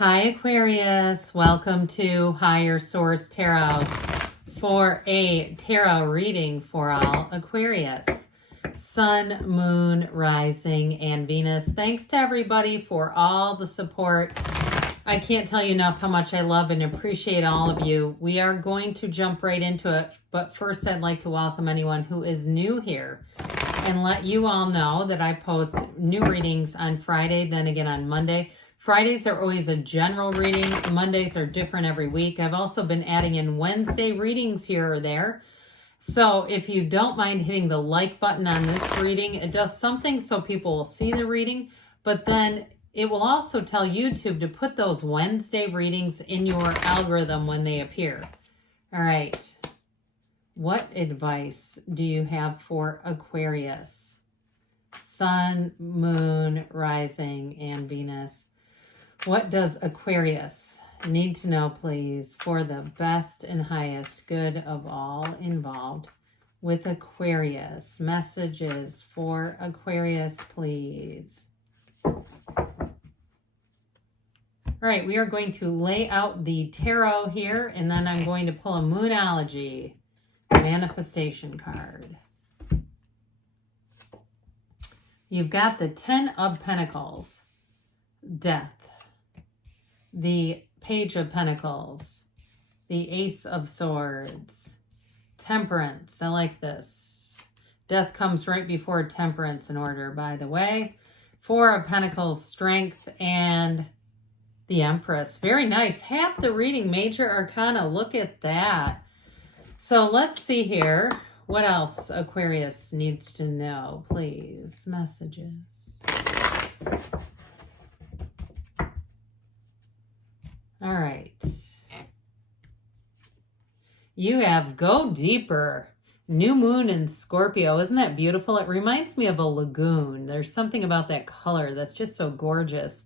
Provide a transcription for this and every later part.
Hi Aquarius, welcome to Higher Source Tarot for a tarot reading for all Aquarius, Sun, Moon, Rising, and Venus. Thanks to everybody for all the support. I can't tell you enough how much I love and appreciate all of you. We are going to jump right into it, but first I'd like to welcome anyone who is new here and let you all know that I post new readings on Friday, then again on Monday. Fridays are always a general reading. Mondays are different every week. I've also been adding in Wednesday readings here or there. So if you don't mind hitting the like button on this reading, it does something so people will see the reading, but then it will also tell YouTube to put those Wednesday readings in your algorithm when they appear. All right. What advice do you have for Aquarius? Sun, Moon, Rising, and Venus. What does Aquarius need to know, please, for the best and highest good of all involved? With Aquarius, messages for Aquarius, please. All right, we are going to lay out the tarot here, and then I'm going to pull a Moonology manifestation card. You've got the 10 of Pentacles, Death, the Page of Pentacles, the Ace of Swords, Temperance. I like this. Death comes right before Temperance in order, by the way. 4 of Pentacles, Strength, and the Empress. Very nice. Half the reading, Major Arcana. Look at that. So let's see here. What else Aquarius needs to know, please? Messages. All right. You have Go Deeper. New moon in Scorpio. Isn't that beautiful? It reminds me of a lagoon. There's something about that color that's just so gorgeous.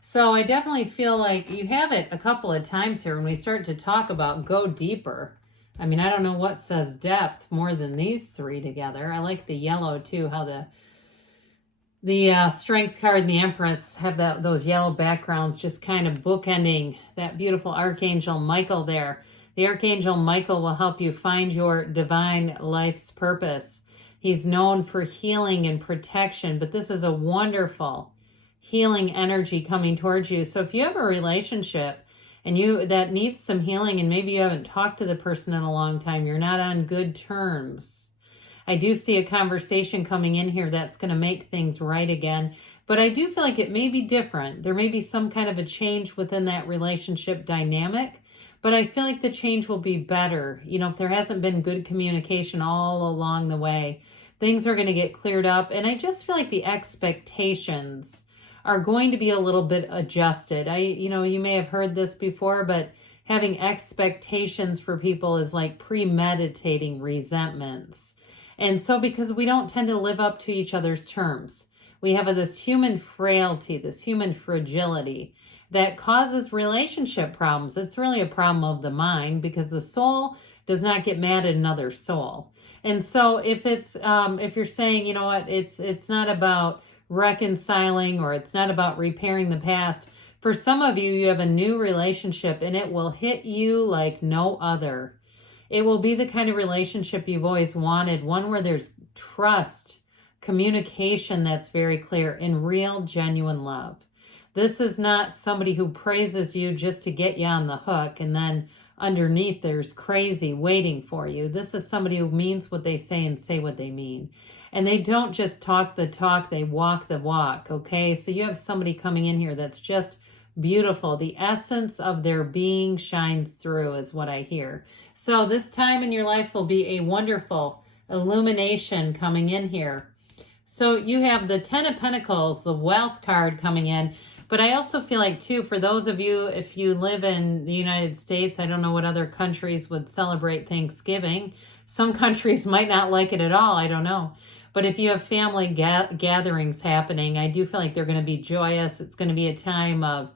So I definitely feel like you have it a couple of times here when we start to talk about go deeper. I mean, I don't know what says depth more than these three together. I like the yellow too, how the Strength card and the Empress have those yellow backgrounds just kind of bookending that beautiful Archangel Michael there. The Archangel Michael will help you find your divine life's purpose. He's known for healing and protection, but this is a wonderful healing energy coming towards you. So if you have a relationship and that needs some healing and maybe you haven't talked to the person in a long time, you're not on good terms, I do see a conversation coming in here that's going to make things right again. But I do feel like it may be different. There may be some kind of a change within that relationship dynamic. But I feel like the change will be better. You know, if there hasn't been good communication all along the way, things are going to get cleared up. And I just feel like the expectations are going to be a little bit adjusted. You may have heard this before, but having expectations for people is like premeditating resentments. And so because we don't tend to live up to each other's terms, we have this human frailty, this human fragility that causes relationship problems. It's really a problem of the mind because the soul does not get mad at another soul. And so if you're saying, you know what, it's not about reconciling or it's not about repairing the past, for some of you, you have a new relationship and it will hit you like no other. It will be the kind of relationship you've always wanted, one where there's trust, communication that's very clear, and real, genuine love. This is not somebody who praises you just to get you on the hook, and then underneath there's crazy waiting for you. This is somebody who means what they say and say what they mean. And they don't just talk the talk, they walk the walk, okay? So you have somebody coming in here that's just beautiful. The essence of their being shines through is what I hear. So this time in your life will be a wonderful illumination coming in here. So you have the 10 of Pentacles, the Wealth card coming in. But I also feel like too, for those of you, if you live in the United States, I don't know what other countries would celebrate Thanksgiving. Some countries might not like it at all. I don't know. But if you have family gatherings happening, I do feel like they're going to be joyous. It's going to be a time of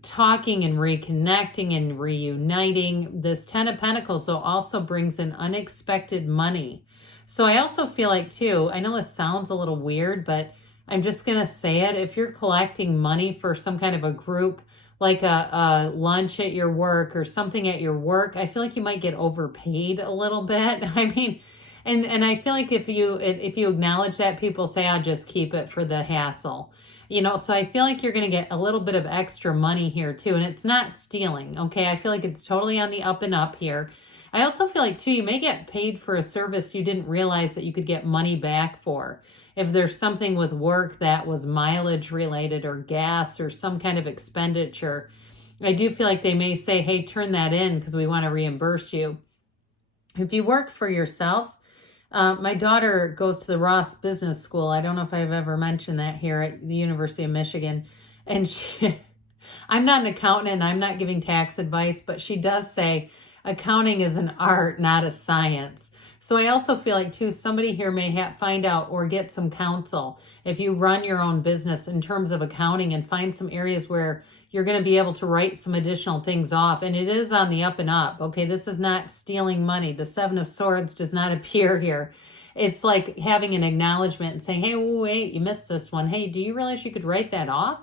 talking and reconnecting and reuniting. This 10 of Pentacles though also brings in unexpected money. So I also feel like too, I know this sounds a little weird, but I'm just going to say it. If you're collecting money for some kind of a group like a lunch at your work or something at your work, I feel like you might get overpaid a little bit. I mean, and I feel like if you acknowledge that, people say, I'll just keep it for the hassle. You know, so I feel like you're going to get a little bit of extra money here too. And it's not stealing, okay? I feel like it's totally on the up and up here. I also feel like too, you may get paid for a service you didn't realize that you could get money back for. If there's something with work that was mileage related or gas or some kind of expenditure, I do feel like they may say, hey, turn that in because we want to reimburse you. If you work for yourself, my daughter goes to the Ross Business School. I don't know if I've ever mentioned that here at the University of Michigan. And I'm not an accountant and I'm not giving tax advice, but she does say accounting is an art, not a science. So I also feel like too, somebody here may find out or get some counsel if you run your own business in terms of accounting and find some areas where you're going to be able to write some additional things off. And it is on the up and up. Okay, this is not stealing money. The Seven of Swords does not appear here. It's like having an acknowledgement and saying, hey, wait, you missed this one. Hey, do you realize you could write that off?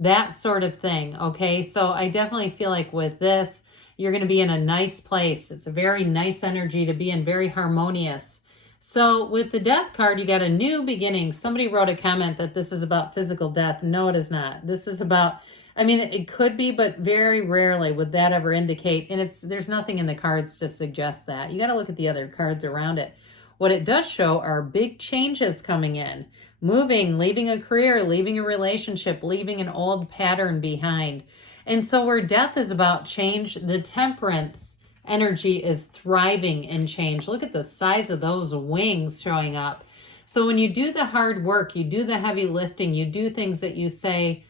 That sort of thing. Okay, so I definitely feel like with this, you're going to be in a nice place. It's a very nice energy to be in, very harmonious. So with the Death card, you got a new beginning. Somebody wrote a comment that this is about physical death. No, it is not. This is about, I mean, it could be, but very rarely would that ever indicate. And there's nothing in the cards to suggest that. You got to look at the other cards around it. What it does show are big changes coming in. Moving, leaving a career, leaving a relationship, leaving an old pattern behind. And so where death is about change, the Temperance energy is thriving in change. Look at the size of those wings showing up. So when you do the hard work, you do the heavy lifting, you do things that you say,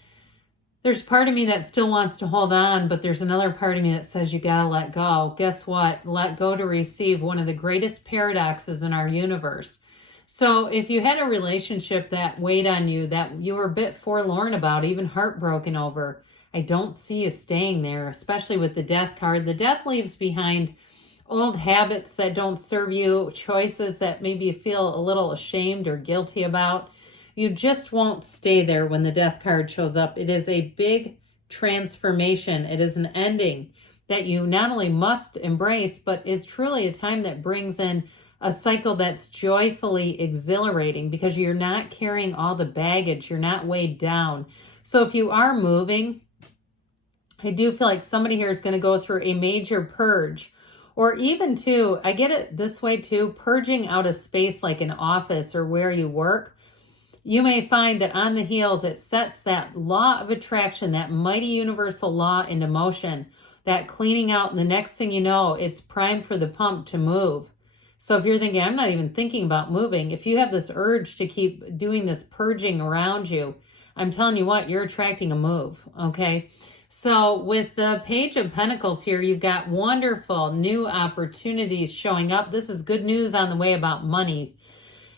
there's part of me that still wants to hold on, but there's another part of me that says you got to let go. Guess what? Let go to receive, one of the greatest paradoxes in our universe. So if you had a relationship that weighed on you, that you were a bit forlorn about, even heartbroken over, I don't see you staying there, especially with the Death card. The Death leaves behind old habits that don't serve you, choices that maybe you feel a little ashamed or guilty about. You just won't stay there when the Death card shows up. It is a big transformation. It is an ending that you not only must embrace, but is truly a time that brings in a cycle that's joyfully exhilarating because you're not carrying all the baggage. You're not weighed down. So if you are moving, I do feel like somebody here is going to go through a major purge, or even too, I get it this way too, purging out a space like an office or where you work. You may find that on the heels, it sets that law of attraction, that mighty universal law into motion, that cleaning out, and the next thing you know, it's primed for the pump to move. So if you're thinking, I'm not even thinking about moving, if you have this urge to keep doing this purging around you, I'm telling you what, you're attracting a move, okay? So with the Page of Pentacles here, you've got wonderful new opportunities showing up. This is good news on the way about money.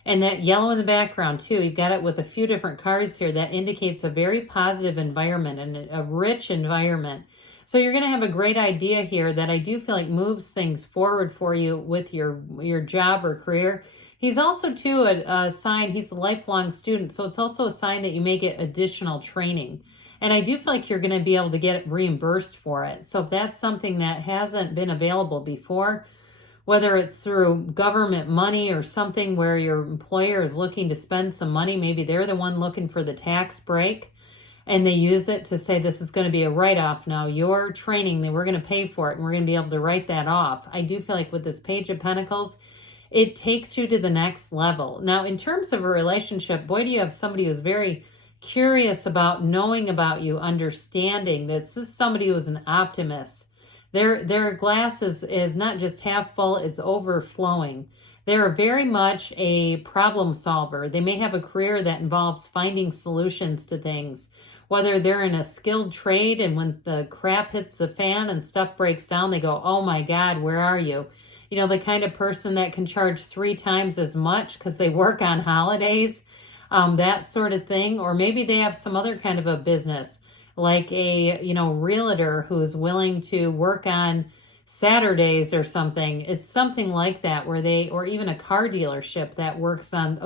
And that yellow in the background too, you've got it with a few different cards here that indicates a very positive environment and a rich environment. So you're going to have a great idea here that I do feel like moves things forward for you with your job or career. He's also too a sign, he's a lifelong student, so it's also a sign that you may get additional training. And I do feel like you're going to be able to get reimbursed for it. So if that's something that hasn't been available before, whether it's through government money or something where your employer is looking to spend some money, maybe they're the one looking for the tax break and they use it to say this is going to be a write-off now. Your training, that we're going to pay for it and we're going to be able to write that off. I do feel like with this Page of Pentacles, it takes you to the next level. Now, in terms of a relationship, boy, do you have somebody who's very curious about knowing about you, understanding. This is somebody who is an optimist. Their glass is not just half full, it's overflowing. They're very much a problem solver. They may have a career that involves finding solutions to things, whether they're in a skilled trade and when the crap hits the fan and stuff breaks down, they go, oh my God, where are you? You know, the kind of person that can charge 3 times as much because they work on holidays, that sort of thing. Or maybe they have some other kind of a business, like a, realtor who's willing to work on Saturdays or something. It's something like that where or even a car dealership that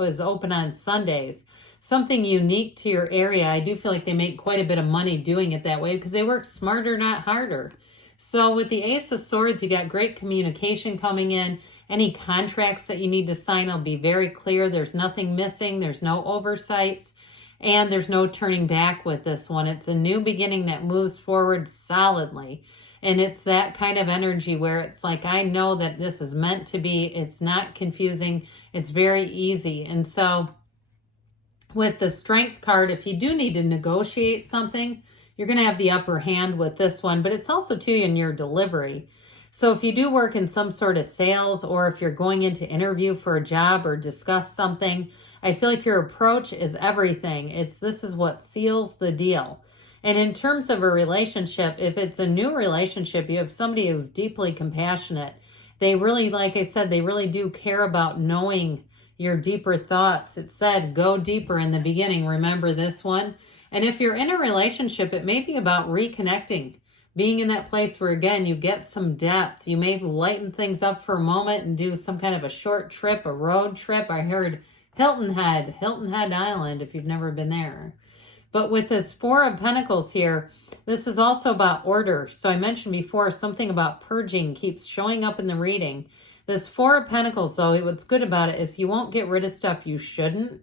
is open on Sundays. something unique to your area. I do feel like they make quite a bit of money doing it that way because they work smarter, not harder. So with the Ace of Swords, you got great communication coming in. Any contracts that you need to sign will be very clear. There's nothing missing. There's no oversights. And there's no turning back with this one. It's a new beginning that moves forward solidly. And it's that kind of energy where it's like, I know that this is meant to be. It's not confusing. It's very easy. And so with the Strength card, if you do need to negotiate something, you're going to have the upper hand with this one. But it's also too in your delivery. So if you do work in some sort of sales, or if you're going into interview for a job or discuss something, I feel like your approach is everything. This is what seals the deal. And in terms of a relationship, if it's a new relationship, you have somebody who's deeply compassionate. They really, like I said, they really do care about knowing your deeper thoughts. It said, go deeper in the beginning. Remember this one. And if you're in a relationship, it may be about reconnecting. Being in that place where, again, you get some depth. You may lighten things up for a moment and do some kind of a short trip, a road trip. I heard Hilton Head Island, if you've never been there. But with this Four of Pentacles here, this is also about order. So I mentioned before, something about purging keeps showing up in the reading. This Four of Pentacles, though, what's good about it is you won't get rid of stuff you shouldn't.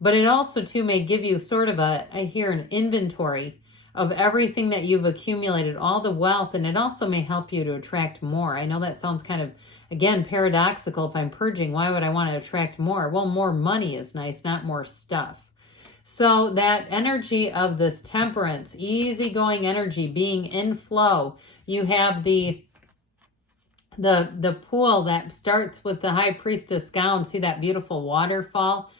But it also, too, may give you sort of I hear an inventory of everything that you've accumulated, all the wealth, and it also may help you to attract more. I know that sounds kind of, again, paradoxical. If I'm purging, why would I want to attract more? Well, more money is nice, not more stuff. So that energy of this Temperance, easygoing energy, being in flow. You have the pool that starts with the High Priestess gown. See that beautiful waterfall?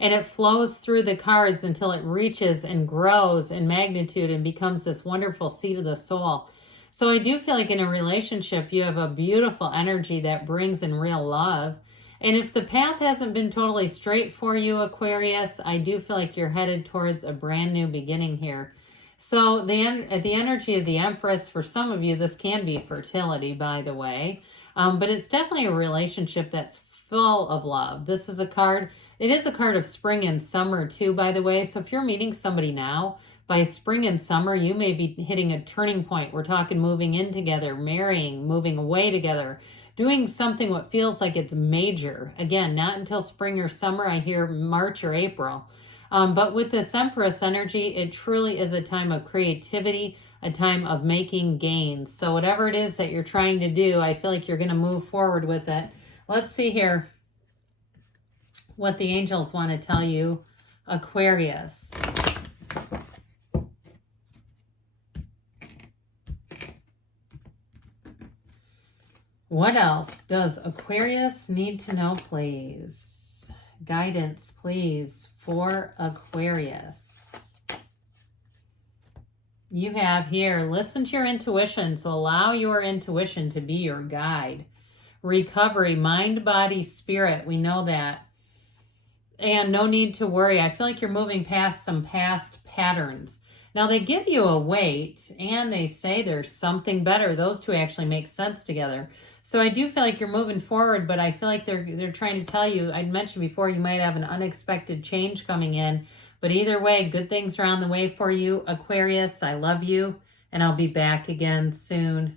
And it flows through the cards until it reaches and grows in magnitude and becomes this wonderful seat of the soul. So I do feel like in a relationship, you have a beautiful energy that brings in real love. And if the path hasn't been totally straight for you, Aquarius, I do feel like you're headed towards a brand new beginning here. So the energy of the Empress, for some of you, this can be fertility, by the way. But it's definitely a relationship that's full of love. This is a card, it is a card of spring and summer too, by the way. So if you're meeting somebody now, by spring and summer, you may be hitting a turning point. We're talking moving in together, marrying, moving away together, doing something what feels like it's major. Again, not until spring or summer. I hear March or April. But with this Empress energy, it truly is a time of creativity, a time of making gains. So whatever it is that you're trying to do, I feel like you're going to move forward with it. Let's see here what the angels want to tell you, Aquarius. What else does Aquarius need to know, please? Guidance, please, for Aquarius. You have here, listen to your intuition. So allow your intuition to be your guide. Recovery, mind, body, spirit. We know that. And no need to worry. I feel like you're moving past some past patterns. Now, they give you a weight, and they say there's something better. Those two actually make sense together. So I do feel like you're moving forward, but I feel like they're trying to tell you, I'd mentioned before, you might have an unexpected change coming in. But either way, good things are on the way for you, Aquarius. I love you, and I'll be back again soon.